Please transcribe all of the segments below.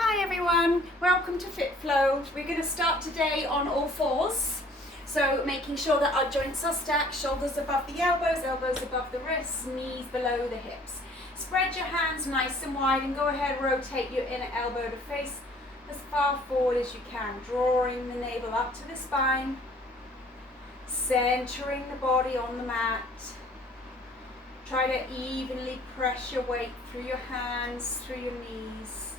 Hi everyone, welcome to Fit Flow. We're going to start today on all fours. So making sure that our joints are stacked, shoulders above the elbows, elbows above the wrists, knees below the hips. Spread your hands nice and wide and go ahead, rotate your inner elbow to face as far forward as you can, drawing the navel up to the spine, centering the body on the mat. Try to evenly press your weight through your hands, through your knees.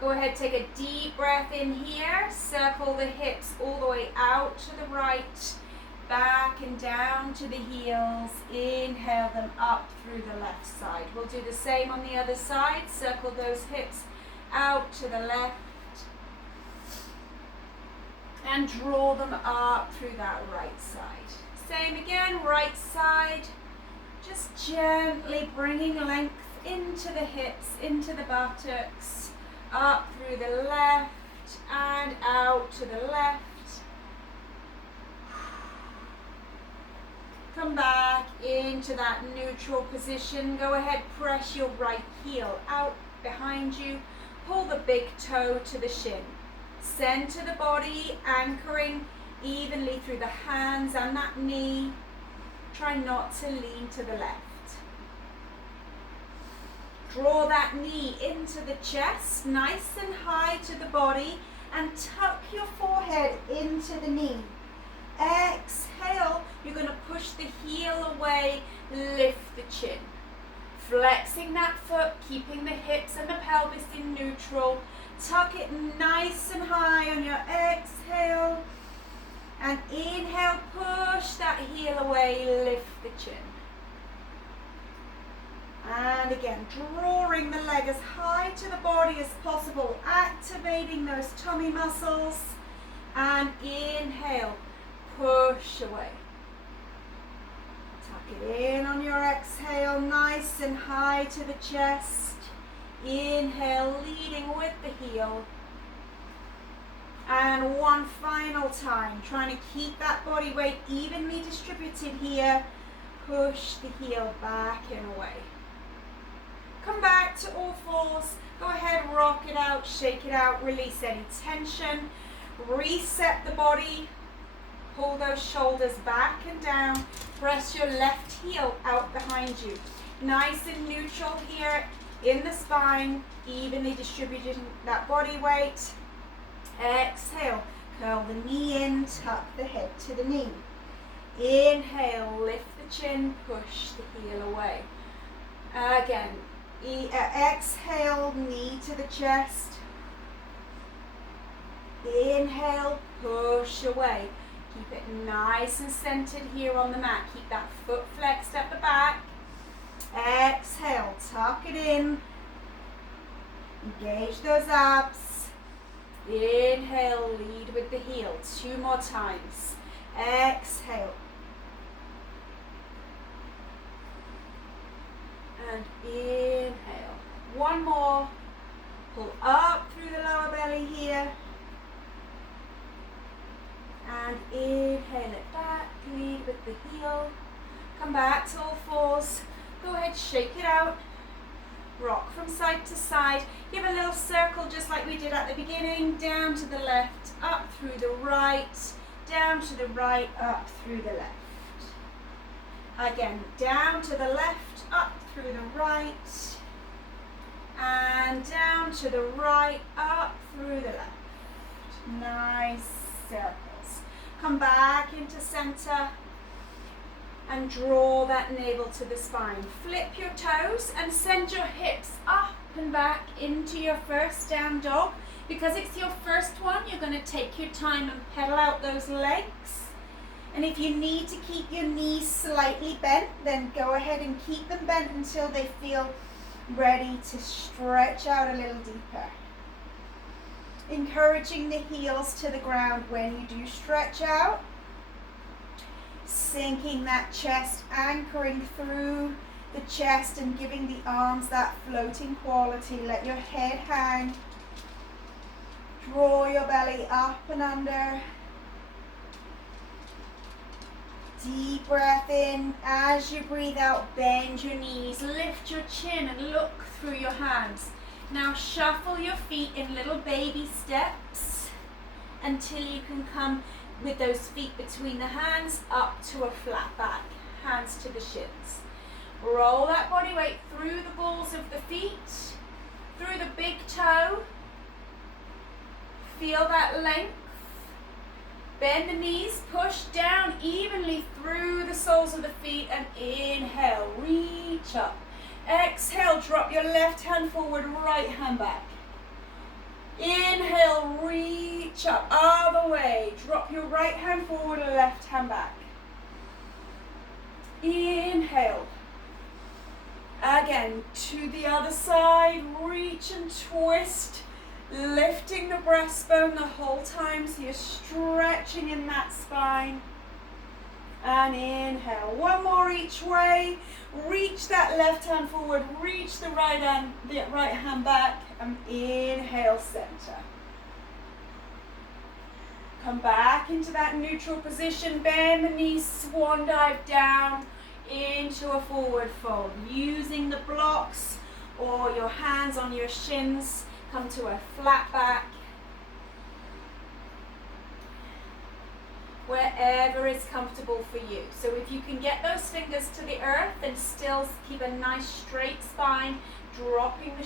Go ahead, take a deep breath in here, circle the hips all the way out to the right, back and down to the heels, inhale them up through the left side. We'll do the same on the other side, circle those hips out to the left and draw them up through that right side. Same again, right side, just gently bringing length into the hips, into the buttocks, up through the left and out to the left. Come back into that neutral position. Go ahead, press your right heel out behind you. Pull the big toe to the shin. Center the body, anchoring evenly through the hands and that knee. Try not to lean to the left. Draw that knee into the chest, nice and high to the body, and tuck your forehead into the knee. Exhale, you're going to push the heel away, lift the chin. Flexing that foot, keeping the hips and the pelvis in neutral. Tuck it nice and high on your exhale. And inhale, push that heel away, lift the chin. And again, drawing the leg as high to the body as possible, activating those tummy muscles. And inhale, push away. Tuck it in on your exhale, nice and high to the chest. Inhale, leading with the heel. And one final time, trying to keep that body weight evenly distributed here. Push the heel back and away. Come back to all fours. Go ahead, rock it out, shake it out, release any tension. Reset the body. Pull those shoulders back and down. Press your left heel out behind you. Nice and neutral here in the spine, evenly distributing that body weight. Exhale, curl the knee in, tuck the head to the knee. Inhale, lift the chin, push the heel away. Again, exhale, knee to the chest. Inhale, push away. Keep it nice and centered here on the mat. Keep that foot flexed at the back. Exhale, tuck it in. Engage those abs. Inhale, lead with the heel. 2 more times. Exhale. And inhale. 1 more. Pull up through the lower belly here. And inhale it back. Lead with the heel. Come back to all fours. Go ahead, shake it out. Rock from side to side. Give a little circle just like we did at the beginning. Down to the left, up through the right. Down to the right, up through the left. Again, down to the left, up through the right. And down to the right, up through the left. Nice circles. Come back into center. And draw that navel to the spine. Flip your toes and send your hips up and back into your first down dog. Because it's your first one, you're going to take your time and pedal out those legs. And if you need to keep your knees slightly bent, then go ahead and keep them bent until they feel ready to stretch out a little deeper. Encouraging the heels to the ground when you do stretch out. Sinking that chest, anchoring through the chest and giving the arms that floating quality. Let your head hang. Draw your belly up and under. Deep breath in. As you breathe out, bend your knees, lift your chin and look through your hands. Now shuffle your feet in little baby steps until you can come with those feet between the hands up to a flat back, hands to the shins. Roll that body weight through the balls of the feet, through the big toe. Feel that length. Bend the knees, push down evenly through the soles of the feet and inhale, reach up. Exhale, drop your left hand forward, right hand back. Inhale, reach up, other way. Drop your right hand forward, left hand back. Inhale. Again, to the other side, reach and twist. Lifting the breastbone the whole time, so you're stretching in that spine. And inhale. One more each way. Reach that left hand forward, reach the right hand back, and inhale, center. Come back into that neutral position, bend the knees, swan dive down into a forward fold. Using the blocks or your hands on your shins, come to a flat back. Wherever is comfortable for you. So if you can get those fingers to the earth and still keep a nice straight spine, dropping the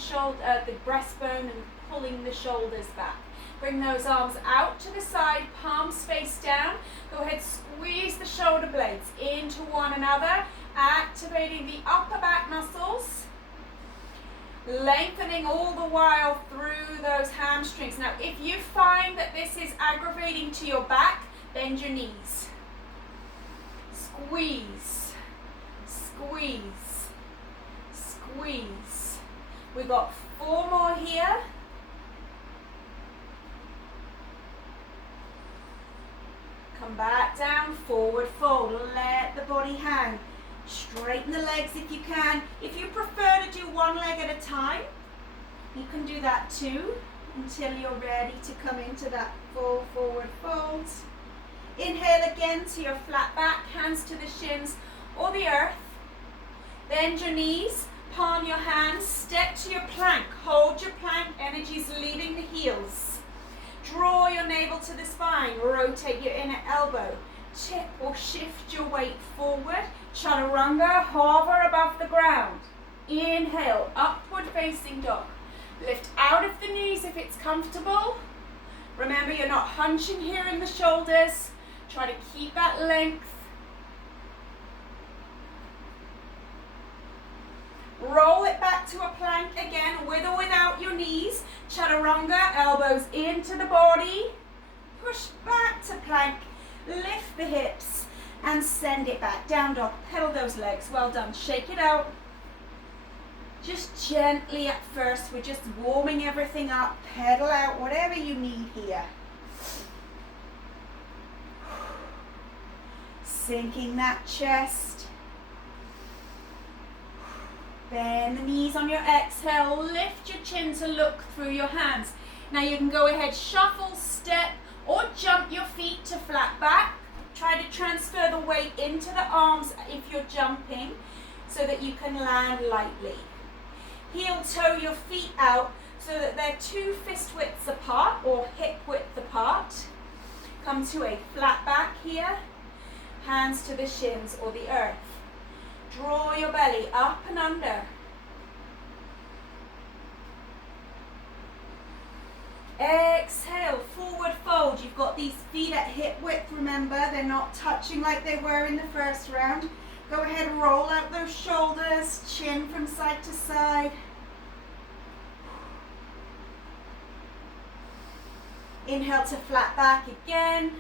breastbone and pulling the shoulders back. Bring those arms out to the side, palms face down. Go ahead, squeeze the shoulder blades into one another, activating the upper back muscles. Lengthening all the while through those hamstrings. Now, if you find that this is aggravating to your back, bend your knees. Squeeze, squeeze, squeeze. We've got 4 more here. Come back down, forward fold. Let the body hang. Straighten the legs if you can. If you prefer to do one leg at a time, you can do that too until you're ready to come into that full forward fold. Inhale again to your flat back, hands to the shins or the earth. Bend your knees, palm your hands, step to your plank. Hold your plank, energy's leaving the heels. Draw your navel to the spine, rotate your inner elbow. Tip or shift your weight forward. Chaturanga, hover above the ground. Inhale, upward facing dog. Lift out of the knees if it's comfortable. Remember, you're not hunching here in the shoulders. Try to keep that length. Roll it back to a plank again, with or without your knees. Chaturanga, elbows into the body. Push back to plank. Lift the hips and send it back. Down dog, pedal those legs. Well done. Shake it out. Just gently at first. We're just warming everything up. Pedal out whatever you need here. Sinking that chest. Bend the knees on your exhale. Lift your chin to look through your hands. Now you can go ahead, shuffle, step, or jump your feet to flat back. Try to transfer the weight into the arms if you're jumping so that you can land lightly. Heel toe your feet out so that they're 2 fist widths apart or hip width apart. Come to a flat back here. Hands to the shins or the earth. Draw your belly up and under. Exhale, forward fold. You've got these feet at hip width, remember, they're not touching like they were in the first round. Go ahead, roll out those shoulders, chin from side to side. Inhale to flat back again.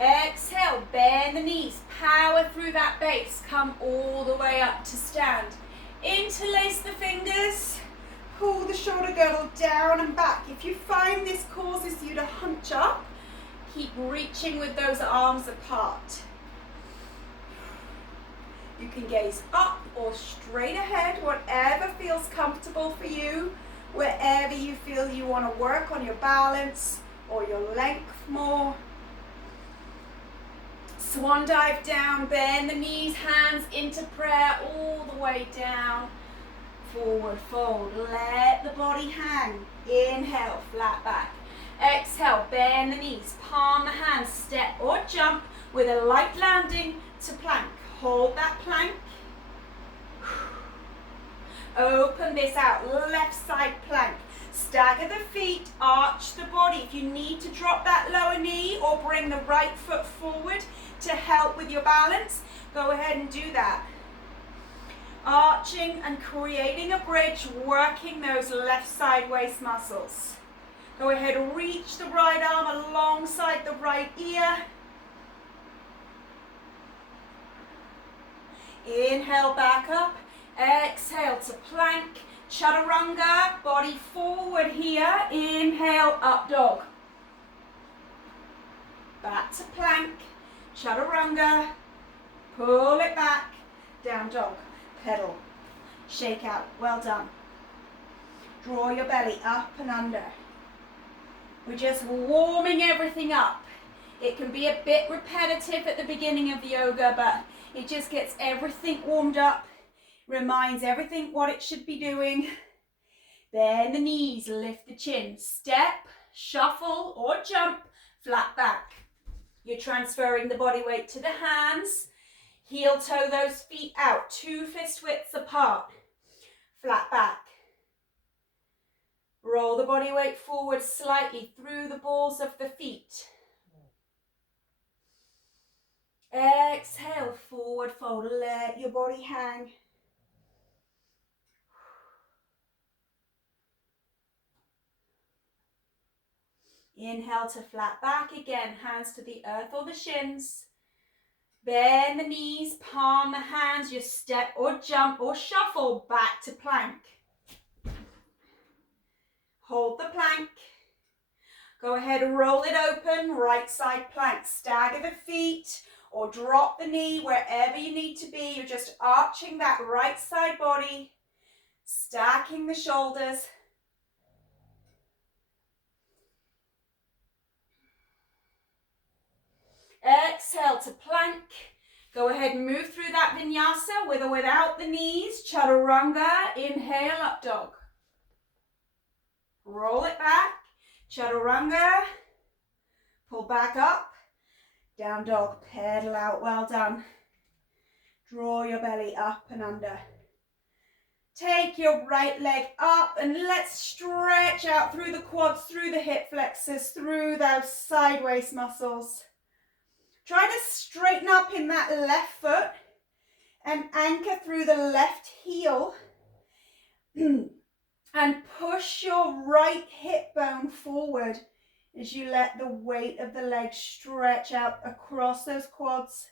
Exhale, bend the knees, power through that base, come all the way up to stand. Interlace the fingers. Pull the shoulder girdle down and back. If you find this causes you to hunch up, keep reaching with those arms apart. You can gaze up or straight ahead, whatever feels comfortable for you, wherever you feel you want to work on your balance or your length more. Swan dive down, bend the knees, hands into prayer all the way down. forward fold. Let the body hang. Inhale, flat back. Exhale, bend the knees, palm the hands, step or jump with a light landing to plank. Hold that plank. Open this out, left side plank. Stagger the feet, arch the body. If you need to drop that lower knee or bring the right foot forward to help with your balance, go ahead and do that. Arching and creating a bridge, working those left side waist muscles. Go ahead and reach the right arm alongside the right ear. Inhale, back up. Exhale to plank. Chaturanga, body forward here. Inhale, up dog. Back to plank. Chaturanga. Pull it back. Down dog. Pedal. Shake out. Well done. Draw your belly up and under. We're just warming everything up. It can be a bit repetitive at the beginning of the yoga, but it just gets everything warmed up, reminds everything what it should be doing. Bend the knees, lift the chin, step, shuffle or jump, flat back. You're transferring the body weight to the hands. Heel toe those feet out, 2 fist widths apart, flat back. Roll the body weight forward slightly through the balls of the feet. Exhale, forward fold. Let your body hang. Inhale to flat back again. Hands to the earth or the shins. Bend the knees, palm the hands. You step or jump or shuffle back to plank. Hold the plank. Go ahead and roll it open, right side plank. Stagger the feet or drop the knee wherever you need to be. You're just arching that right side body, stacking the shoulders. Exhale to plank. Go ahead and move through that vinyasa with or without the knees. Chaturanga, inhale, up dog. Roll it back, chaturanga, pull back up, down dog, pedal out, well done. Draw your belly up and under. Take your right leg up and let's stretch out through the quads, through the hip flexors, through those side waist muscles. Try to straighten up in that left foot and anchor through the left heel. And push your right hip bone forward as you let the weight of the leg stretch out across those quads.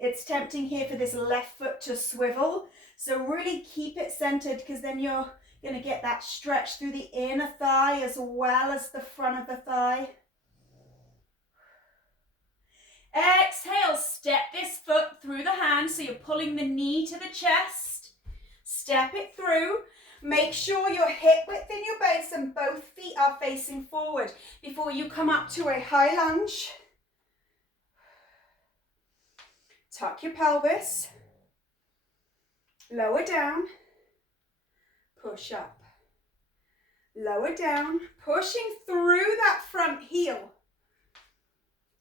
It's tempting here for this left foot to swivel, so really keep it centered because then you're going to get that stretch through the inner thigh as well as the front of the thigh. Exhale, step this foot through the hand so you're pulling the knee to the chest. Step it through. Make sure your hip width in your base and both feet are facing forward before you come up to a high lunge. Tuck your pelvis. Lower down. Push up. Lower down. Pushing through that front heel.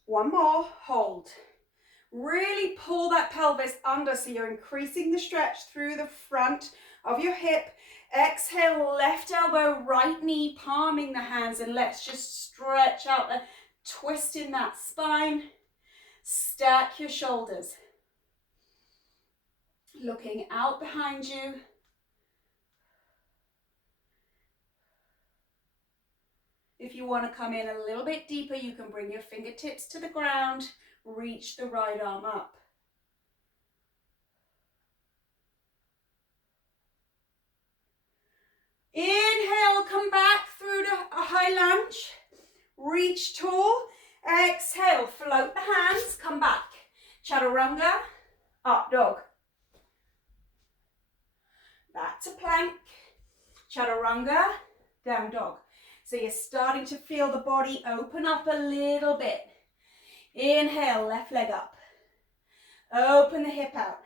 One more. Hold. Really pull that pelvis under so you're increasing the stretch through the front of your hip. Exhale, left elbow, right knee, palming the hands, and let's just stretch out, twist in that spine. Stack your shoulders. Looking out behind you. If you want to come in a little bit deeper, you can bring your fingertips to the ground. Reach the right arm up. Inhale, come back through to a high lunge. Reach tall. Exhale, float the hands, come back. Chaturanga, up dog. Back to plank. Chaturanga, down dog. So you're starting to feel the body open up a little bit. Inhale, left leg up. Open the hip out.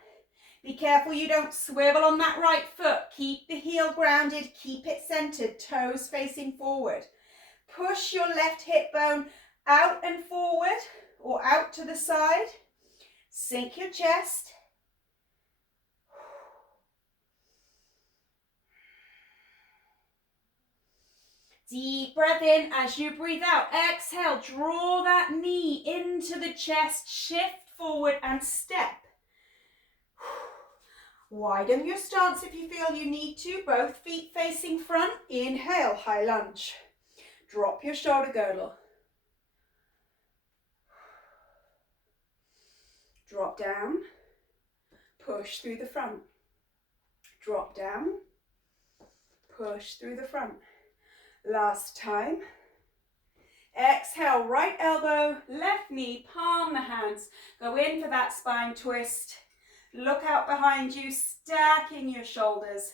Be careful you don't swivel on that right foot. Keep the heel grounded, keep it centered, toes facing forward. Push your left hip bone out and forward or out to the side. Sink your chest. Deep breath in as you breathe out. Exhale, draw that knee into the chest, shift forward and step. Widen your stance if you feel you need to, both feet facing front. Inhale, high lunge. Drop your shoulder girdle. Drop down, push through the front. Drop down, push through the front. Last time. Exhale, right elbow, left knee, palm the hands. Go in for that spine twist. Look out behind you, stacking your shoulders.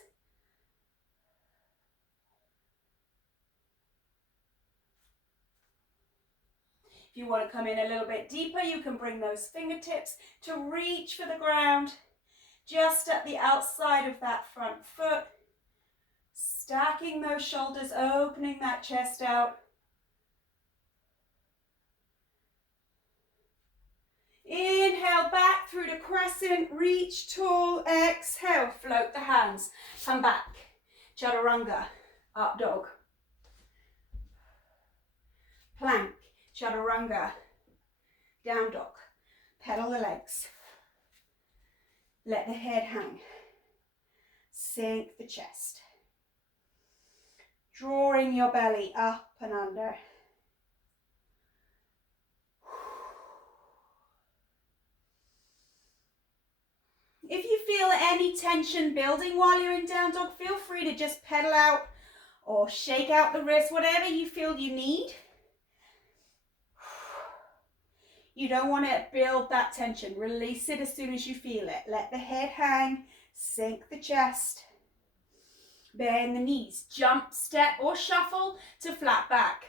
If you want to come in a little bit deeper, you can bring those fingertips to reach for the ground, just at the outside of that front foot. Stacking those shoulders, opening that chest out. Inhale, back through the crescent, reach tall. Exhale, float the hands. Come back. Chaturanga, up dog. Plank, chaturanga, down dog. Pedal the legs. Let the head hang. Sink the chest. Drawing your belly up and under. If you feel any tension building while you're in down dog, feel free to just pedal out or shake out the wrist, whatever you feel you need. You don't want to build that tension. Release it as soon as you feel it. Let the head hang, sink the chest. Bend the knees, jump, step or shuffle to flat back.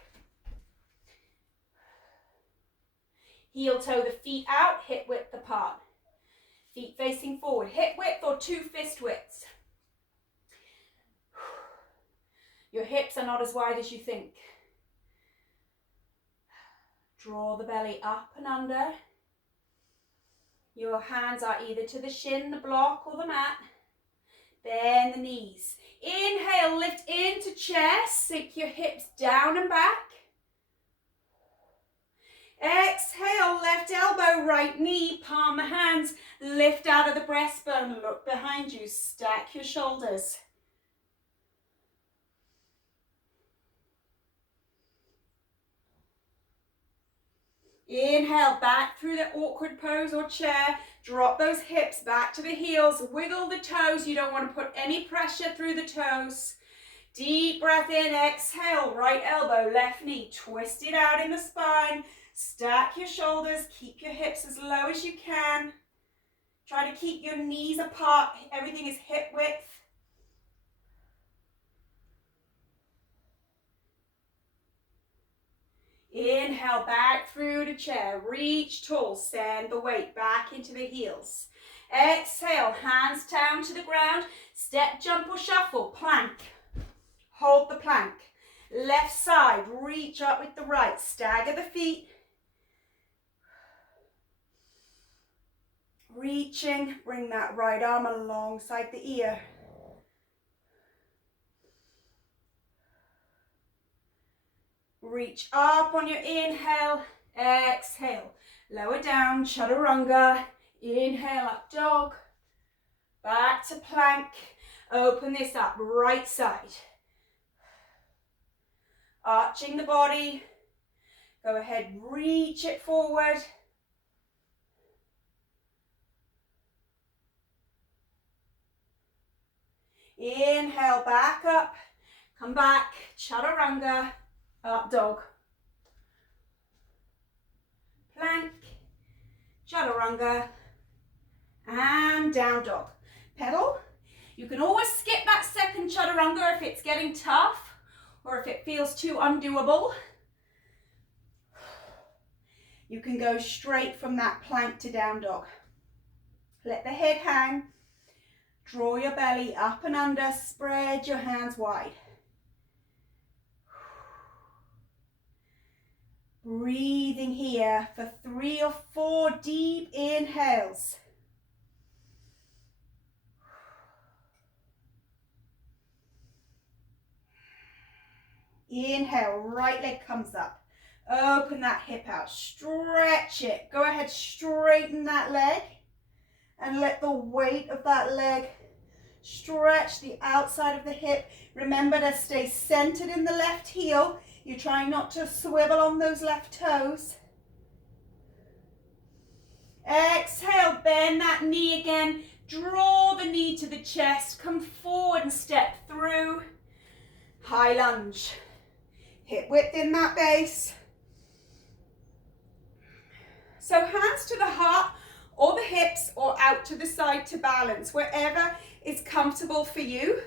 Heel toe the feet out, hip width apart. Feet facing forward, hip width or two fist widths. Your hips are not as wide as you think. Draw the belly up and under. Your hands are either to the shin, the block or the mat. Bend the knees. Inhale, lift into chest, sink your hips down and back. Exhale, left elbow, right knee, palm the hands, lift out of the breastbone, look behind you, stack your shoulders. Inhale, back through the awkward pose or chair. Drop those hips back to the heels. Wiggle the toes. You don't want to put any pressure through the toes. Deep breath in. Exhale, right elbow, left knee. Twist it out in the spine. Stack your shoulders. Keep your hips as low as you can. Try to keep your knees apart. Everything is hip width. Inhale, back through the chair, reach tall, send the weight back into the heels. Exhale, hands down to the ground, step, jump or shuffle, plank. Hold the plank. Left side, reach up with the right, stagger the feet. Reaching, bring that right arm alongside the ear. Reach up on your inhale, exhale. Lower down, chaturanga. Inhale, up dog. Back to plank. Open this up, right side. Arching the body. Go ahead, reach it forward. Inhale, back up. Come back, chaturanga. Up dog, plank, chaturanga, and down dog. Pedal. You can always skip that second chaturanga if it's getting tough or if it feels too undoable. You can go straight from that plank to down dog. Let the head hang, Draw your belly up and under, spread your hands wide. Breathing here for 3 or 4 deep inhales. Inhale, right leg comes up. Open that hip out, stretch it. Go ahead, straighten that leg and let the weight of that leg stretch the outside of the hip. Remember to stay centered in the left heel. You're trying not to swivel on those left toes. Exhale, bend that knee again. Draw the knee to the chest. Come forward and step through. High lunge. Hip width in that base. So hands to the heart or the hips or out to the side to balance, wherever is comfortable for you.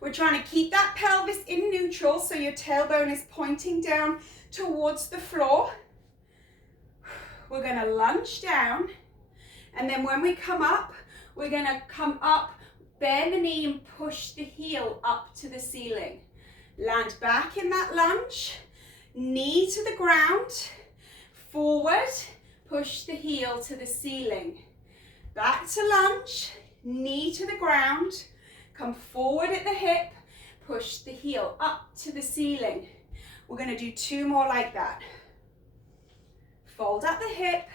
We're trying to keep that pelvis in neutral so your tailbone is pointing down towards the floor. We're going to lunge down, and then when we come up, we're going to come up, bend the knee and push the heel up to the ceiling. Land back in that lunge, knee to the ground, forward, push the heel to the ceiling. Back to lunge, knee to the ground, come forward at the hip, push the heel up to the ceiling. We're going to do 2 more like that. Fold at the hip,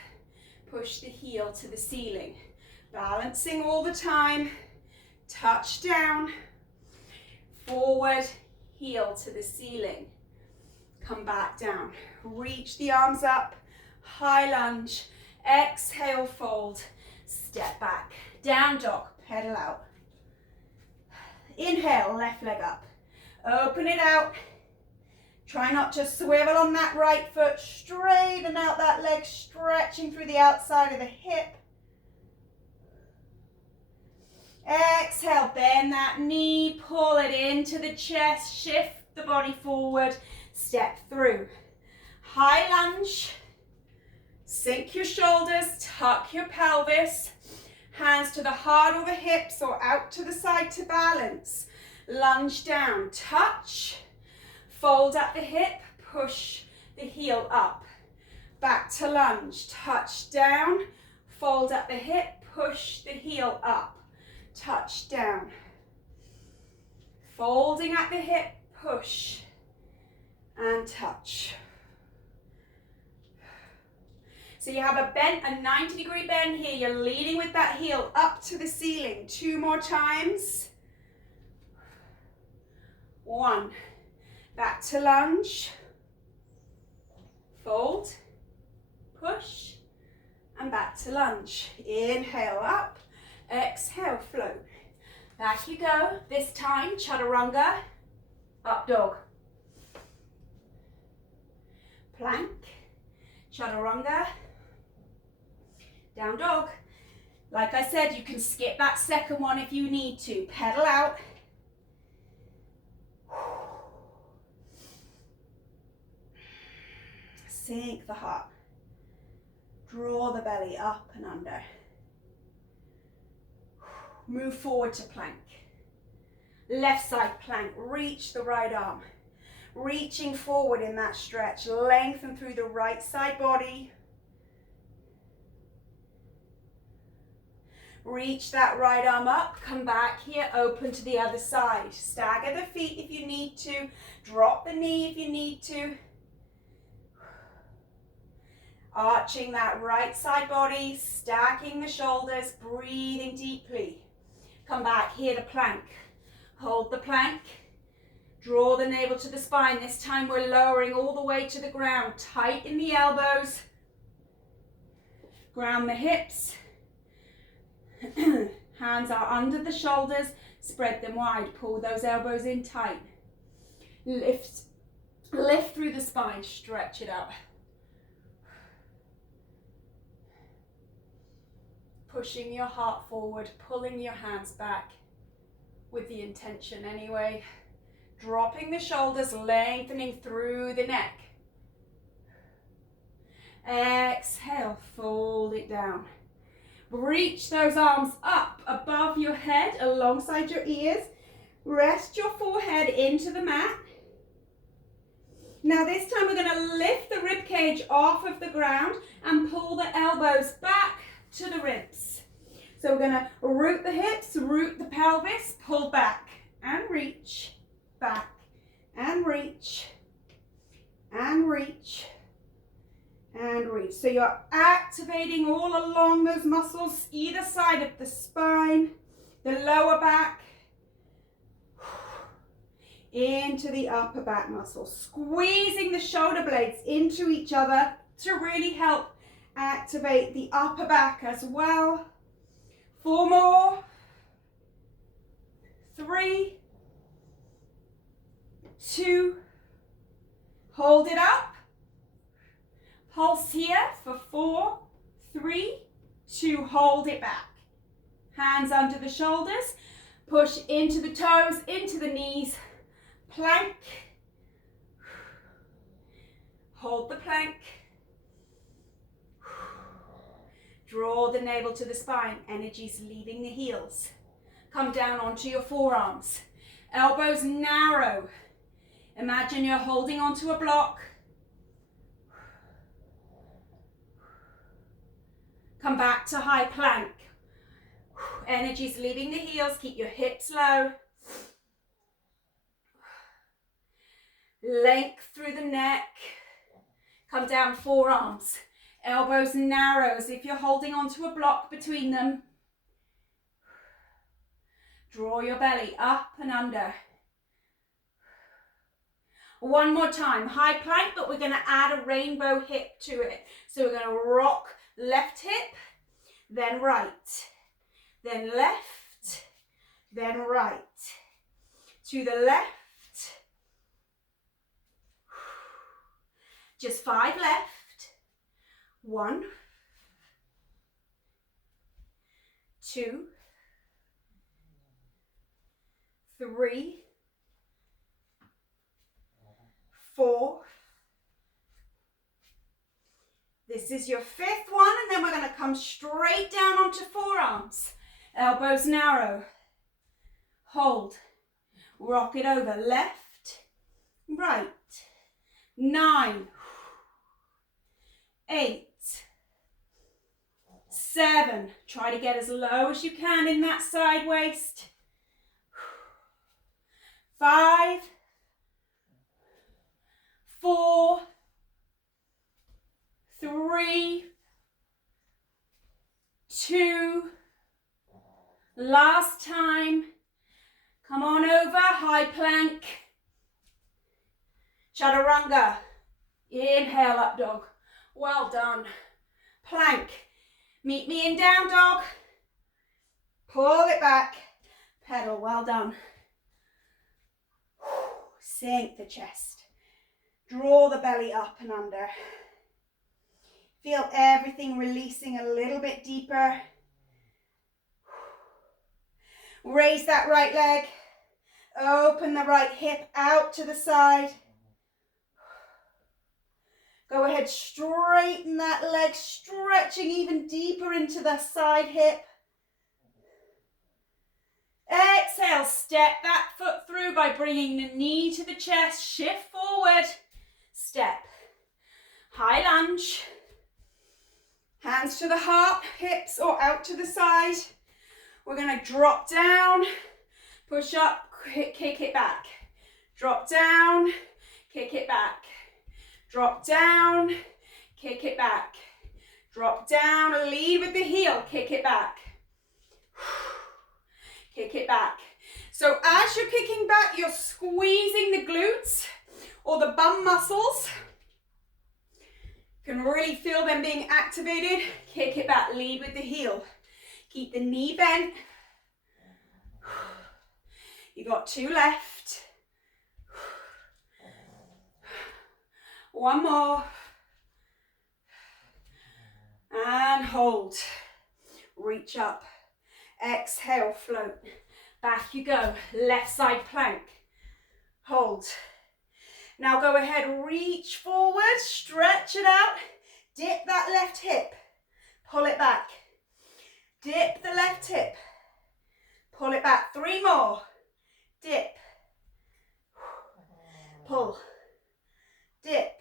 push the heel to the ceiling. Balancing all the time, touch down, forward, heel to the ceiling. Come back down, reach the arms up, high lunge, exhale, fold, step back, down dog, pedal out. Inhale, left leg up, open it out. Try not to swivel on that right foot, straighten out that leg, stretching through the outside of the hip. Exhale, bend that knee, pull it into the chest, shift the body forward, step through. High lunge, sink your shoulders, tuck your pelvis, hands to the heart or the hips or out to the side to balance. Lunge down, touch, fold at the hip, push the heel up. Back to lunge, touch down, fold at the hip, push the heel up. Touch down, folding at the hip, push and touch. So you have a 90-degree bend here. You're leading with that heel up to the ceiling. 2 more times. 1, back to lunge, fold, push and back to lunge. Inhale up. Exhale, float. Back you go. This time, chaturanga, up dog. Plank, chaturanga, down dog. Like I said, you can skip that second one if you need to. Pedal out. Sink the heart. Draw the belly up and under. Move forward to plank. Left side plank, reach the right arm. Reaching forward in that stretch, lengthen through the right side body. Reach that right arm up, come back here, open to the other side. Stagger the feet if you need to, drop the knee if you need to. Arching that right side body, stacking the shoulders, breathing deeply. Come back here to plank. Hold the plank. Draw the navel to the spine. This time we're lowering all the way to the ground. Tighten the elbows. Ground the hips. Hands are under the shoulders. Spread them wide. Pull those elbows in tight. Lift through the spine. Stretch it out. Pushing your heart forward, pulling your hands back with the intention anyway. Dropping the shoulders, lengthening through the neck. Exhale, fold it down. Reach those arms up above your head, alongside your ears. Rest your forehead into the mat. Now this time we're going to lift the rib cage off of the ground and pull the elbows back to the ribs. So we're going to root the hips, root the pelvis, pull back and reach, back and reach, and reach, and reach. So you're activating all along those muscles, either side of the spine, the lower back, into the upper back muscles, squeezing the shoulder blades into each other to really help activate the upper back as well. 4 more, 3, 2, hold it up, pulse here for 4, 3, 2, hold it back. Hands under the shoulders, push into the toes, into the knees, plank, hold the plank, draw the navel to the spine, energy's leaving the heels. Come down onto your forearms, elbows narrow. Imagine you're holding onto a block. Come back to high plank. Energy's leaving the heels, keep your hips low. Length through the neck. Come down, forearms. Elbows narrow as if you're holding onto a block between them. Draw your belly up and under. One more time, high plank, but we're going to add a rainbow hip to it. So we're going to rock left hip, then right, then left, then right, to the left. Just 5 left. 1, 2, 3, 4. This is your 5th one, and then we're going to come straight down onto forearms. Elbows narrow. Hold. Rock it over. Left, right. 9, 8, 7. Try to get as low as you can in that side waist. 5, 4, 3, 2. Last time. Come on over, high plank. Chaturanga. Inhale, up dog. Well done. Plank. Meet me in down dog. Pull it back. Pedal. Well done. Sink the chest. Draw the belly up and under. Feel everything releasing a little bit deeper. Raise that right leg. Open the right hip out to the side. Go ahead, straighten that leg, stretching even deeper into the side hip. Exhale, step that foot through by bringing the knee to the chest, shift forward, step. High lunge. Hands to the heart, hips or out to the side. We're going to drop down, push up, kick it back. Drop down, kick it back. Drop down, kick it back. Drop down, lead with the heel, kick it back. Kick it back. So as you're kicking back, you're squeezing the glutes or the bum muscles. You can really feel them being activated. Kick it back, lead with the heel. Keep the knee bent. You got 2 left. 1 more. And hold. Reach up. Exhale, float. Back you go. Left side plank. Hold. Now go ahead, reach forward, stretch it out. Dip that left hip. Pull it back. Dip the left hip. Pull it back. 3 more. Dip. Pull. Dip.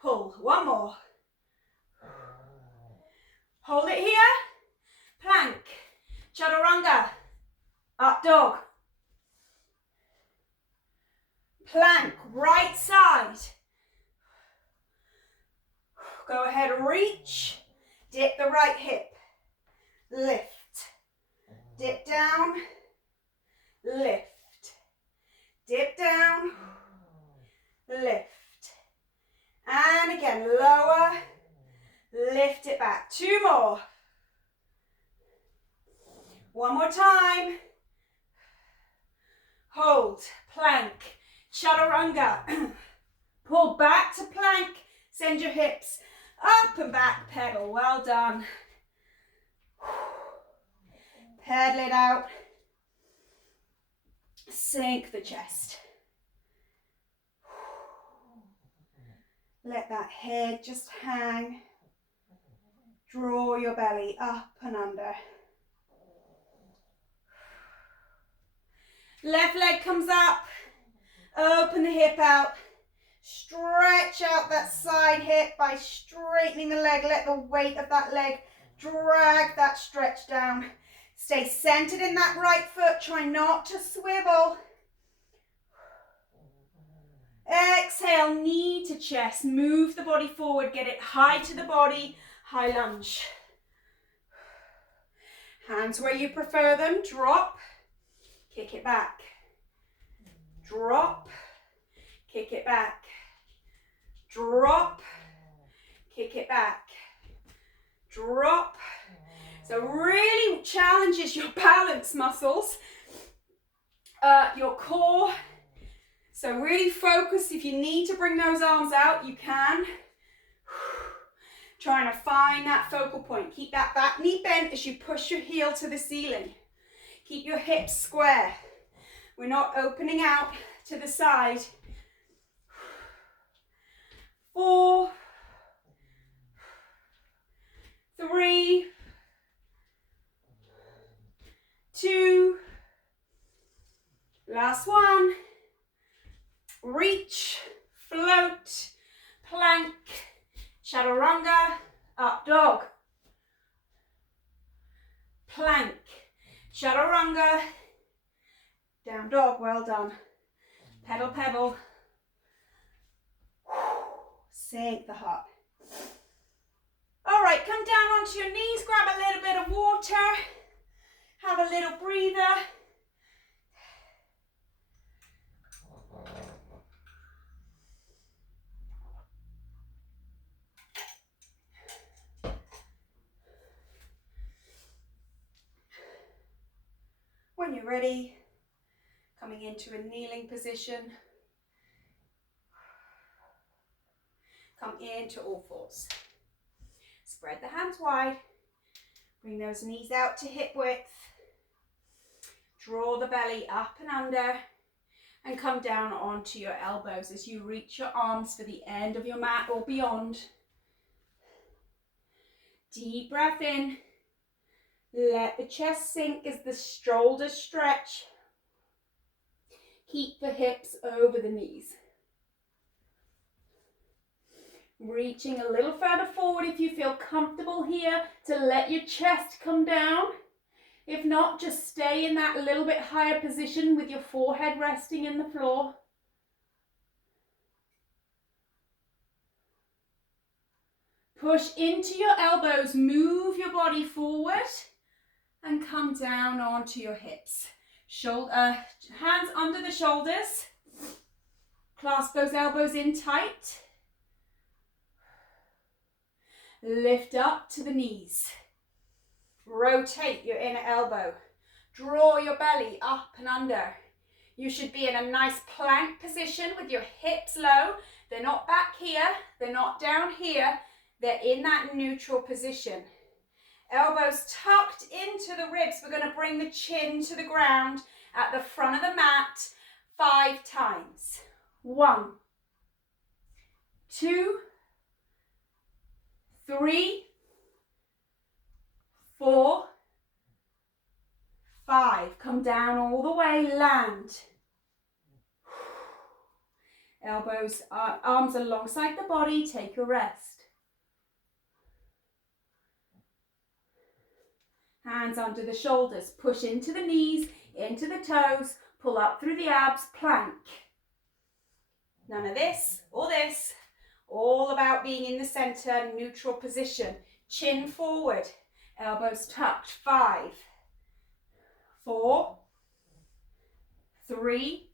Pull. 1 more. Hold it here. Plank. Chaturanga. Up dog. Plank. Right side. Go ahead, reach. Dip the right hip. Lift. Dip down. Lift. Dip down. Lift. And again, lower. Lift it back. 2 more. 1 more time. Hold. Plank. Chaturanga. Pull back to plank. Send your hips up and back. Pedal. Well done. Pedal it out. Sink the chest. Let that head just hang. Draw your belly up and under. Left leg comes up. Open the hip out. Stretch out that side hip by straightening the leg. Let the weight of that leg drag that stretch down. Stay centered in that right foot. Try not to swivel. Exhale, knee to chest. Move the body forward. Get it high to the body. High lunge. Hands where you prefer them. Drop. Kick it back. Drop. Kick it back. Drop. Kick it back. Drop. So really challenges your balance muscles, your core. So really focus. If you need to bring those arms out, you can. Trying to find that focal point. Keep that back knee bent as you push your heel to the ceiling. Keep your hips square. We're not opening out to the side. 4, 3, 2, last one. Reach, float, plank, chaturanga, up dog. Plank, chaturanga, down dog. Well done. Pedal, pedal. Sink the heart. All right, come down onto your knees, grab a little bit of water, have a little breather. When you're ready, coming into a kneeling position, come into all fours. Spread the hands wide, bring those knees out to hip width, draw the belly up and under, and come down onto your elbows as you reach your arms for the end of your mat or beyond. Deep breath in. Let the chest sink as the shoulders stretch. Keep the hips over the knees. Reaching a little further forward if you feel comfortable here to let your chest come down. If not, just stay in that little bit higher position with your forehead resting in the floor. Push into your elbows, move your body forward and come down onto your hips. Hands under the shoulders. Clasp those elbows in tight. Lift up to the knees. Rotate your inner elbow. Draw your belly up and under. You should be in a nice plank position with your hips low. They're not back here. They're not down here. They're in that neutral position. Elbows tucked into the ribs. We're going to bring the chin to the ground at the front of the mat 5 times. 1, 2, 3, 4, 5. Come down all the way, land. Elbows, arms alongside the body, take a rest. Hands under the shoulders, push into the knees, into the toes, pull up through the abs, plank. None of this or this, all about being in the center, neutral position. Chin forward, elbows tucked. 5, 4, 3,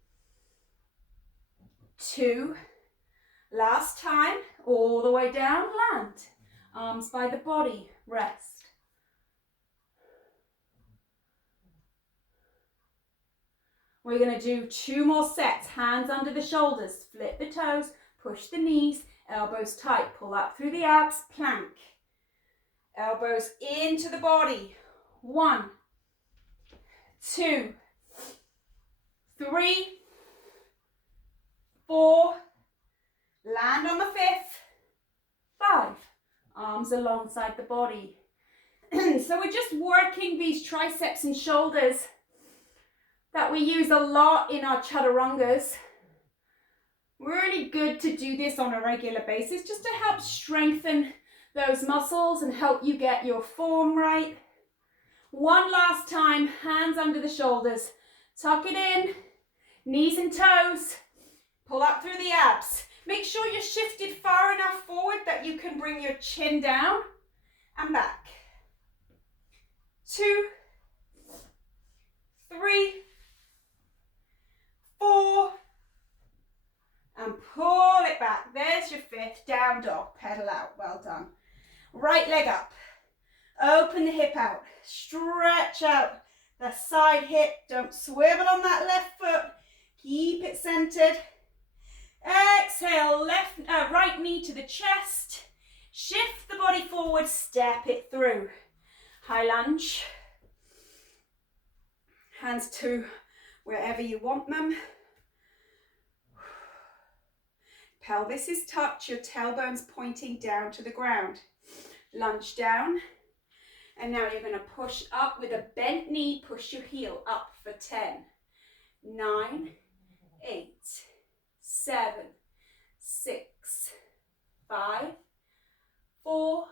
2, last time, all the way down, land. Arms by the body, rest. We're going to do 2 more sets. Hands under the shoulders, flip the toes, push the knees, elbows tight, pull up through the abs, plank. Elbows into the body. 1, 2, 3, 4, land on the 5th, 5. Arms alongside the body. So we're just working these triceps and shoulders that we use a lot in our chaturangas. Really good to do this on a regular basis just to help strengthen those muscles and help you get your form right. One last time, hands under the shoulders, tuck it in, knees and toes, pull up through the abs. Make sure you're shifted far enough forward that you can bring your chin down and back. 2, 3, 4, and pull it back. There's your 5th, down dog, pedal out, well done. Right leg up, open the hip out, stretch out the side hip, don't swivel on that left foot, keep it centered. Exhale, right knee to the chest, shift the body forward, step it through. High lunge, hands to wherever you want them. Pelvis is tucked, your tailbone's pointing down to the ground. Lunge down. And now you're going to push up with a bent knee, push your heel up for 10, 9, 8, 7, 6, 5, 4,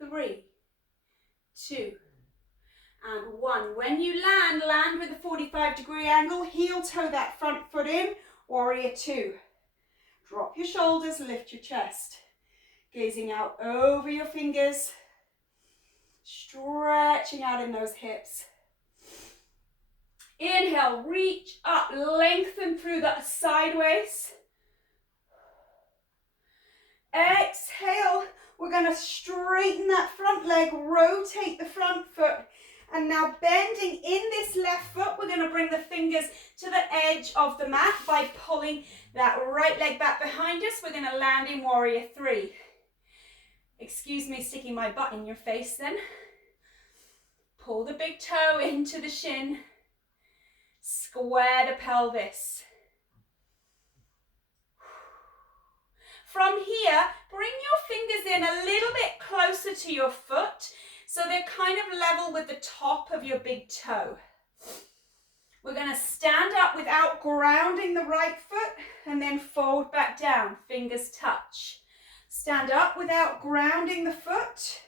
3, 2, and 1. When you land with a 45-degree angle, heel toe that front foot in, warrior 2. Drop your shoulders, lift your chest. Gazing out over your fingers, stretching out in those hips. Inhale, reach up, lengthen through that sideways. Exhale, we're going to straighten that front leg, rotate the front foot. And now bending in this left foot, we're going to bring the fingers to the edge of the mat by pulling that right leg back behind us. We're going to land in warrior 3. Excuse me sticking my butt in your face then. Pull the big toe into the shin. Square the pelvis. From here, bring your fingers in a little bit closer to your foot so they're kind of level with the top of your big toe. We're going to stand up without grounding the right foot and then fold back down, fingers touch. Stand up without grounding the foot,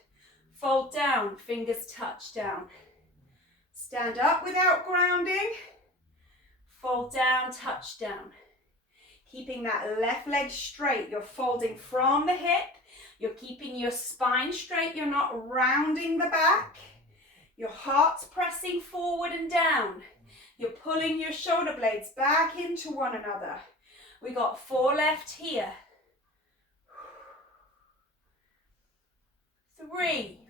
fold down, fingers touch down. Stand up without grounding, fold down, touch down. Keeping that left leg straight, you're folding from the hip, you're keeping your spine straight, you're not rounding the back. Your heart's pressing forward and down. You're pulling your shoulder blades back into one another. We got 4 left here. 3,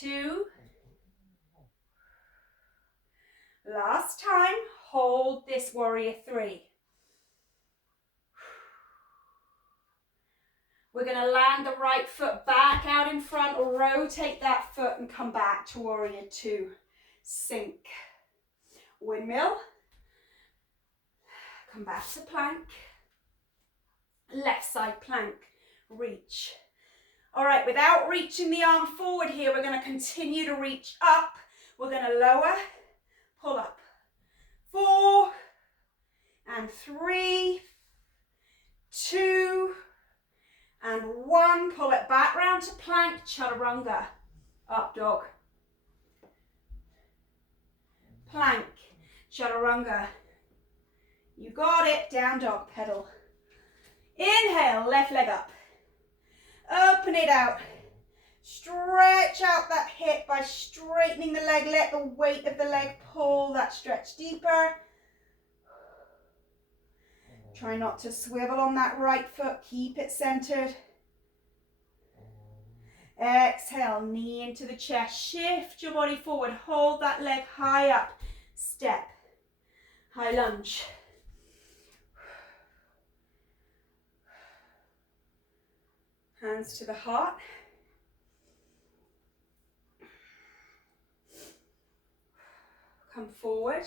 2, last time, hold this warrior 3. We're going to land the right foot back out in front, rotate that foot and come back to warrior 2. Sink. Windmill. Come back to plank. Left side plank. Reach. All right, without reaching the arm forward here, we're going to continue to reach up. We're going to lower, pull up. 4 and 3, 2 and 1. Pull it back round to plank, chaturanga. Up dog. Plank, chaturanga. You got it. Down dog, pedal. Inhale, left leg up. Open it out. Stretch out that hip by straightening the leg. Let the weight of the leg pull that stretch deeper. Try not to swivel on that right foot. Keep it centered. Exhale, knee into the chest. Shift your body forward. Hold that leg high up. Step. High lunge. Hands to the heart. Come forward.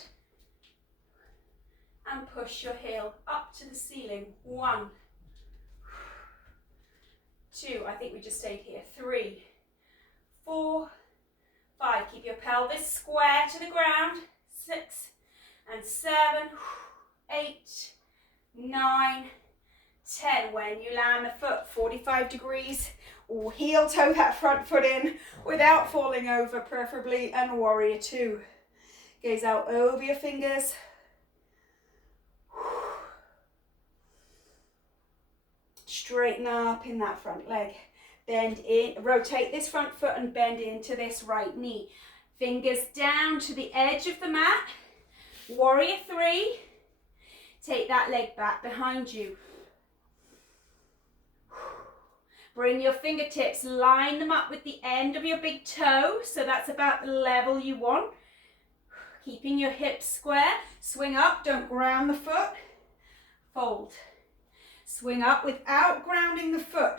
And push your heel up to the ceiling. 1, 2, I think we just stayed here. 3, 4, 5. Keep your pelvis square to the ground. 6 and 7, 8, 9, 10. When you land the foot 45 degrees, or heel toe that front foot in without falling over, preferably, and warrior 2. Gaze out over your fingers. Straighten up in that front leg. Bend in, rotate this front foot and bend into this right knee. Fingers down to the edge of the mat. Warrior 3. Take that leg back behind you. Bring your fingertips, line them up with the end of your big toe, so that's about the level you want. Keeping your hips square. Swing up, don't ground the foot. Fold. Swing up without grounding the foot.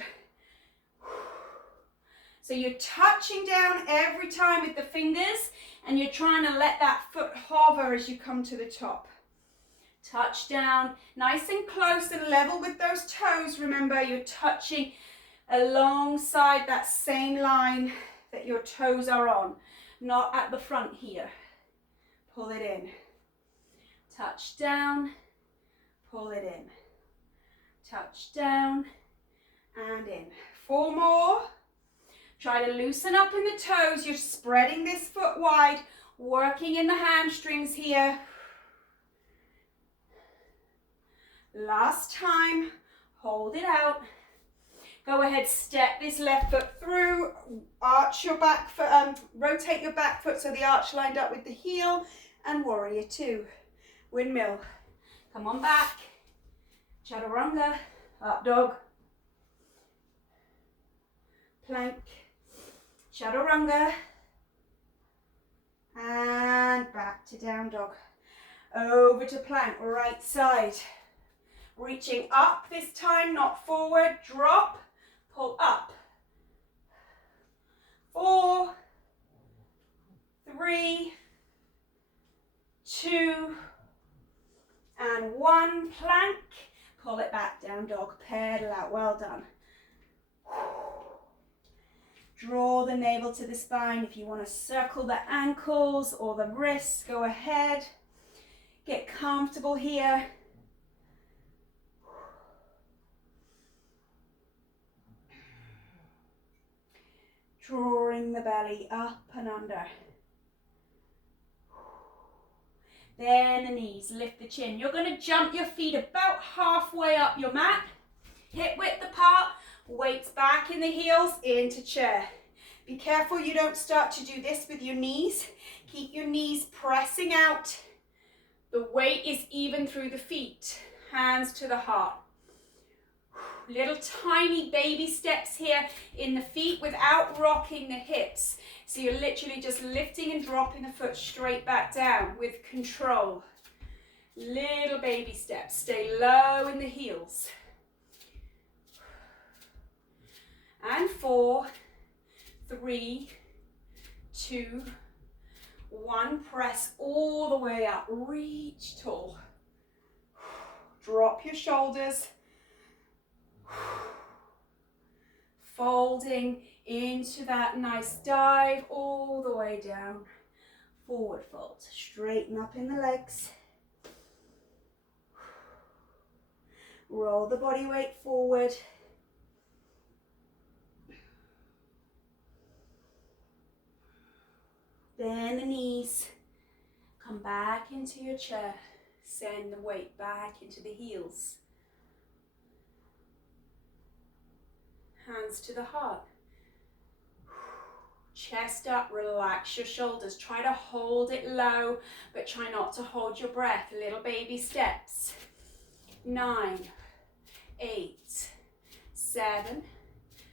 So you're touching down every time with the fingers, and you're trying to let that foot hover as you come to the top. Touch down, nice and close and level with those toes. Remember, you're touching alongside that same line that your toes are on, not at the front here. Pull it in. Touch down, pull it in. Touch down and in. 4 more. Try to loosen up in the toes. You're spreading this foot wide, working in the hamstrings here. Last time. Hold it out. Go ahead, step this left foot through. Arch your back foot, rotate your back foot so the arch lined up with the heel, and warrior 2. Windmill. Come on back. Chaturanga, up dog, plank, chaturanga, and back to down dog. Over to plank, right side. Reaching up this time, not forward, drop, pull up. 4, 3, 2, and 1, plank. Pull it back, down dog, pedal out, well done. Draw the navel to the spine. If you want to circle the ankles or the wrists, go ahead. Get comfortable here. Drawing the belly up and under. Then the knees, lift the chin. You're going to jump your feet about halfway up your mat. Hip width apart, weights back in the heels, into chair. Be careful you don't start to do this with your knees. Keep your knees pressing out. The weight is even through the feet. Hands to the heart. Little tiny baby steps here in the feet without rocking the hips. So you're literally just lifting and dropping the foot straight back down with control. Little baby steps. Stay low in the heels. And 4, 3, 2, 1. Press all the way up. Reach tall. Drop your shoulders. folding into that nice dive all the way down. Forward fold, straighten up in the legs. Roll the body weight forward. Bend the knees. Come back into your chair. Send the weight back into the heels. Hands to the heart. Chest up, relax your shoulders. Try to hold it low, but try not to hold your breath. Little baby steps. 9, 8, 7,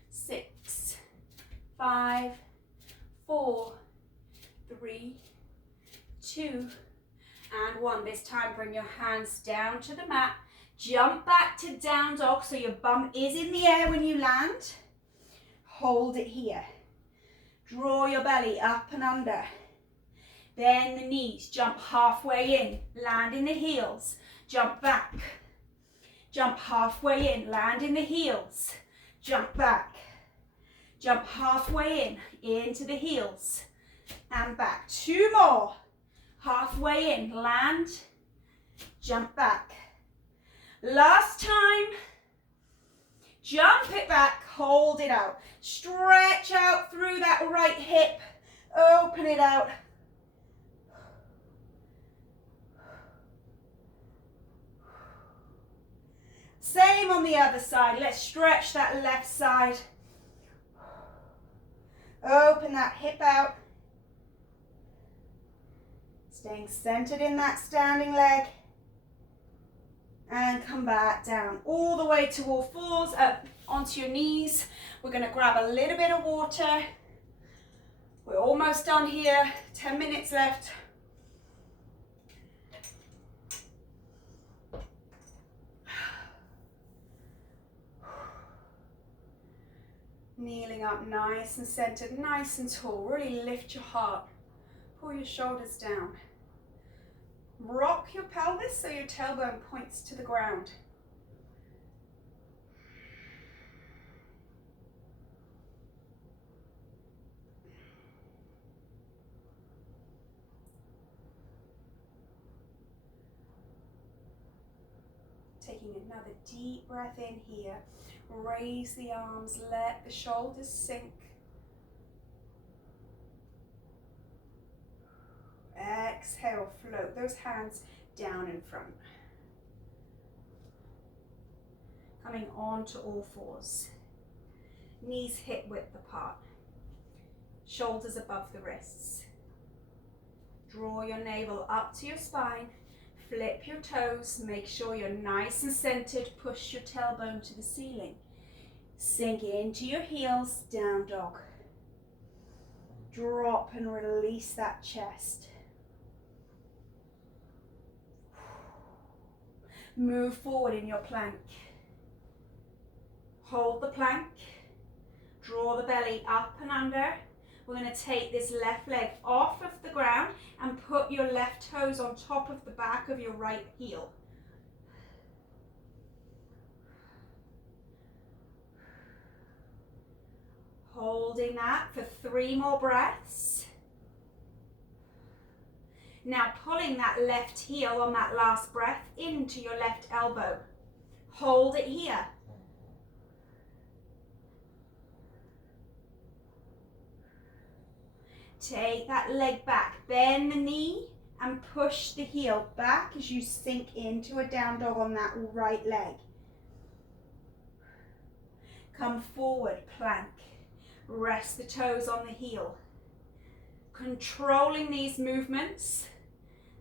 6, 5, 4, 3, 2, and 1. This time bring your hands down to the mat. Jump back to down dog so your bum is in the air when you land. Hold it here. Draw your belly up and under. Bend the knees, jump halfway in, land in the heels, jump back. Jump halfway in, land in the heels, jump back. Jump halfway in, into the heels, and back. 2 more. Halfway in, land, jump back. Last time. Jump it back, hold it out. Stretch out through that right hip. Open it out. Same on the other side. Let's stretch that left side. Open that hip out. Staying centered in that standing leg. And come back down all the way to all fours, up onto your knees. We're going to grab a little bit of water. We're almost done here, 10 minutes left. Kneeling up nice and centered, nice and tall. Really lift your heart. Pull your shoulders down. Rock your pelvis so your tailbone points to the ground. Taking another deep breath in here. Raise the arms, let the shoulders sink. Exhale, float those hands down in front. Coming on to all fours. Knees hip width apart. Shoulders above the wrists. Draw your navel up to your spine. Flip your toes. Make sure you're nice and centered. Push your tailbone to the ceiling. Sink into your heels, down dog. Drop and release that chest. Move forward in your plank. Hold the plank. Draw the belly up and under. We're going to take this left leg off of the ground and put your left toes on top of the back of your right heel. Holding that for 3 more breaths. Now pulling that left heel on that last breath into your left elbow. Hold it here. Take that leg back, bend the knee and push the heel back as you sink into a down dog on that right leg. Come forward, plank. Rest the toes on the heel. Controlling these movements,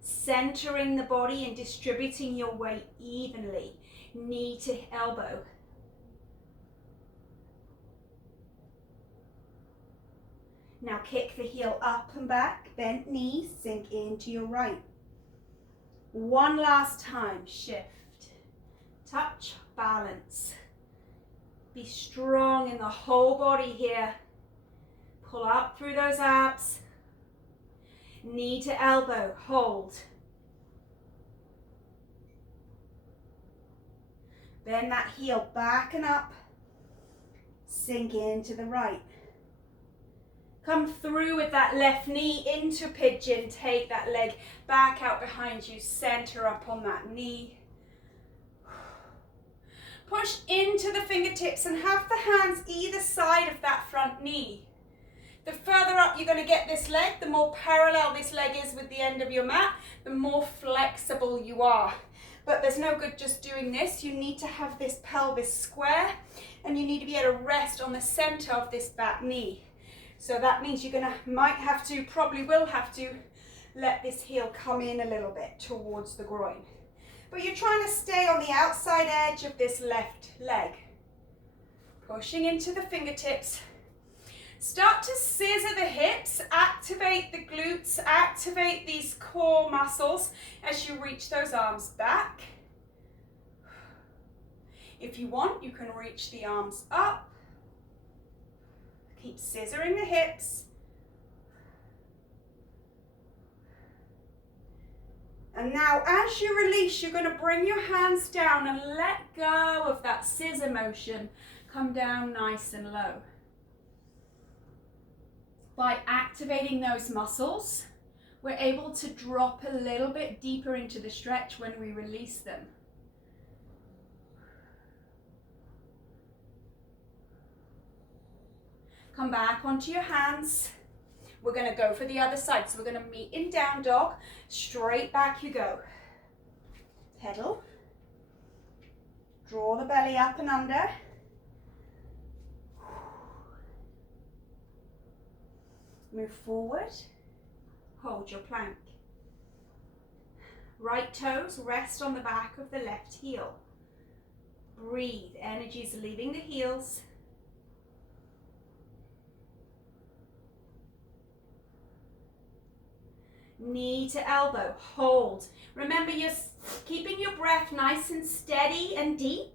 centering the body and distributing your weight evenly, knee to elbow. Now kick the heel up and back, bent knees, sink into your right. One last time, shift, touch, balance. Be strong in the whole body here. Pull up through those abs. Knee to elbow, hold. Bend that heel back and up. Sink into the right. Come through with that left knee into pigeon. Take that leg back out behind you. Center up on that knee. Push into the fingertips and have the hands either side of that front knee. The further up you're going to get this leg, the more parallel this leg is with the end of your mat, the more flexible you are. But there's no good just doing this. You need to have this pelvis square and you need to be able to rest on the center of this back knee. So that means you're probably will have to let this heel come in a little bit towards the groin. But you're trying to stay on the outside edge of this left leg. Pushing into the fingertips. Start to scissor the hips, activate the glutes, activate these core muscles as you reach those arms back. If you want, you can reach the arms up. Keep scissoring the hips. And now as you release, you're going to bring your hands down and let go of that scissor motion. Come down nice and low. By activating those muscles, we're able to drop a little bit deeper into the stretch when we release them. Come back onto your hands. We're going to go for the other side. So we're going to meet in down dog. Straight back you go. Pedal. Draw the belly up and under. Move forward. Hold your plank. Right toes rest on the back of the left heel. Breathe. Energy is leaving the heels. Knee to elbow, hold. Remember, you're keeping your breath nice and steady and deep.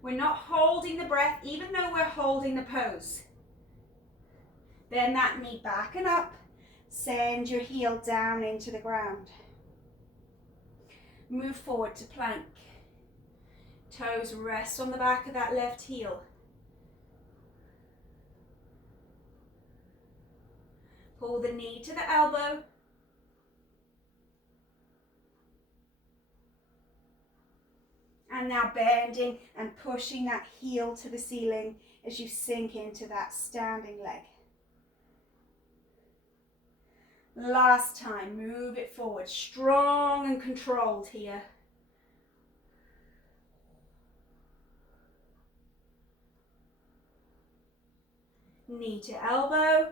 We're not holding the breath even though we're holding the pose. Bend that knee back and up. Send your heel down into the ground. Move forward to plank. Toes rest on the back of that left heel. Pull the knee to the elbow. And now bending and pushing that heel to the ceiling as you sink into that standing leg. Last time, move it forward, strong and controlled here. Knee to elbow.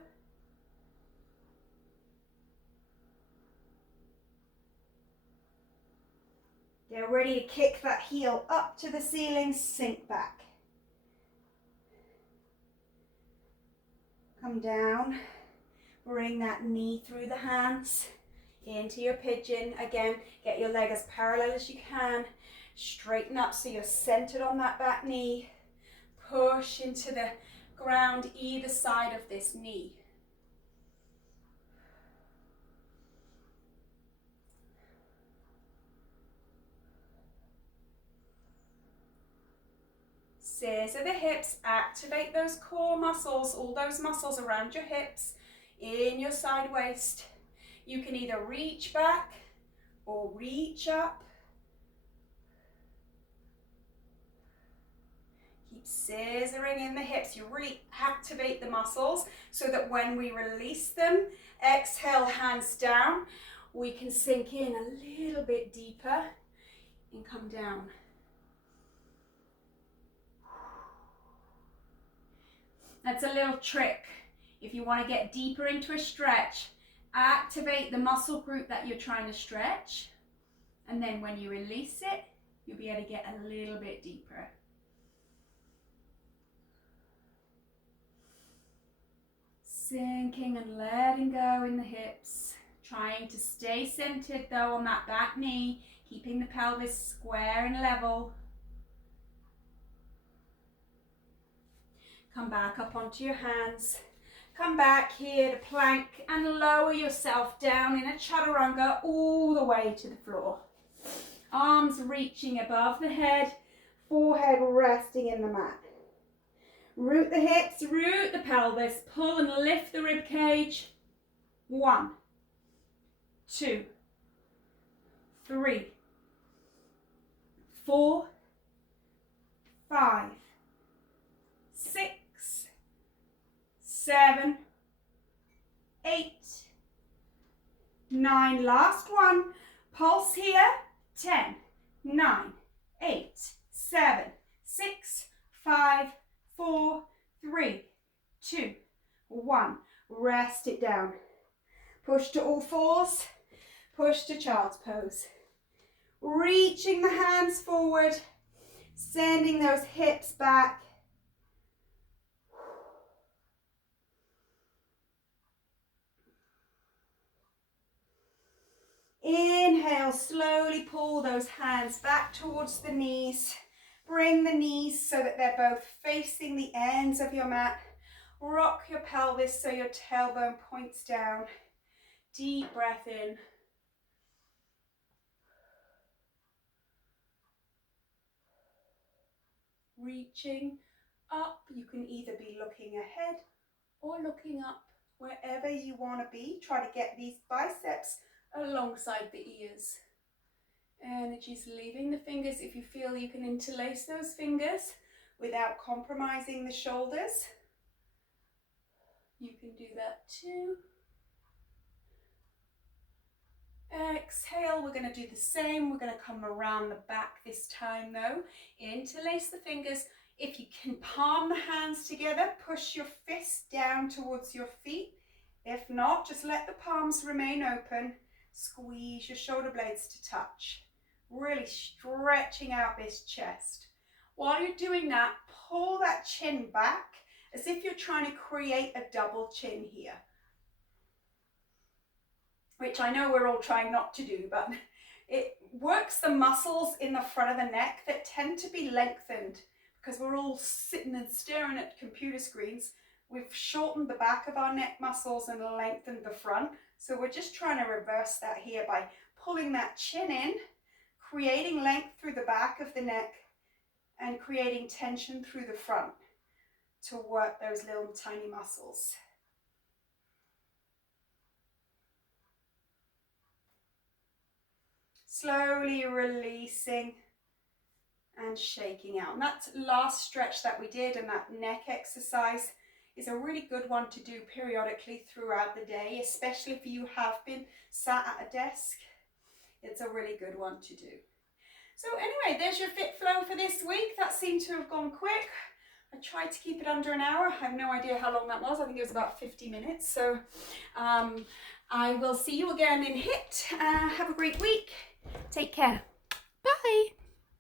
Get ready to kick that heel up to the ceiling, sink back. Come down, bring that knee through the hands into your pigeon. Again, get your leg as parallel as you can. Straighten up so you're centered on that back knee. Push into the ground either side of this knee. Scissor the hips, activate those core muscles, all those muscles around your hips, in your side waist. You can either reach back or reach up. Keep scissoring in the hips. You really activate the muscles so that when we release them, exhale, hands down, we can sink in a little bit deeper and come down. That's a little trick. If you want to get deeper into a stretch, activate the muscle group that you're trying to stretch. And then when you release it, you'll be able to get a little bit deeper. Sinking and letting go in the hips. Trying to stay centered though on that back knee, keeping the pelvis square and level. Come back up onto your hands. Come back here to plank and lower yourself down in a chaturanga all the way to the floor. Arms reaching above the head, forehead resting in the mat. Root the hips, root the pelvis, pull and lift the rib cage. 1, 2, 3, 4, 5, 6, 7, 8, 9. Last one. Pulse here. 10, 9, 8, 7, 6, 5, 4, 3, 2, 1. Rest it down. Push to all fours. Push to child's pose. Reaching the hands forward. Sending those hips back. Inhale, slowly pull those hands back towards the knees. Bring the knees so that they're both facing the ends of your mat. Rock your pelvis so your tailbone points down. Deep breath in. Reaching up. You can either be looking ahead or looking up. Wherever you want to be, try to get these biceps alongside the ears. Energy's leaving the fingers. If you feel you can interlace those fingers without compromising the shoulders, you can do that too. Exhale, we're going to do the same. We're going to come around the back this time though. Interlace the fingers. If you can palm the hands together, push your fists down towards your feet. If not, just let the palms remain open. Squeeze your shoulder blades to touch. Really stretching out this chest. While you're doing that, pull that chin back as if you're trying to create a double chin here. Which I know we're all trying not to do, but it works the muscles in the front of the neck that tend to be lengthened because we're all sitting and staring at computer screens. We've shortened the back of our neck muscles and lengthened the front. So we're just trying to reverse that here by pulling that chin in, creating length through the back of the neck and creating tension through the front to work those little tiny muscles. Slowly releasing and shaking out. And that last stretch that we did and that neck exercise is a really good one to do periodically throughout the day, especially if you have been sat at a desk. It's a really good one to do. So anyway, there's your fit flow for this week. That seemed to have gone quick. I tried to keep it under an hour. I have no idea how long that was. I think it was about 50 minutes. So I will see you again in HIIT. Have a great week. Take care.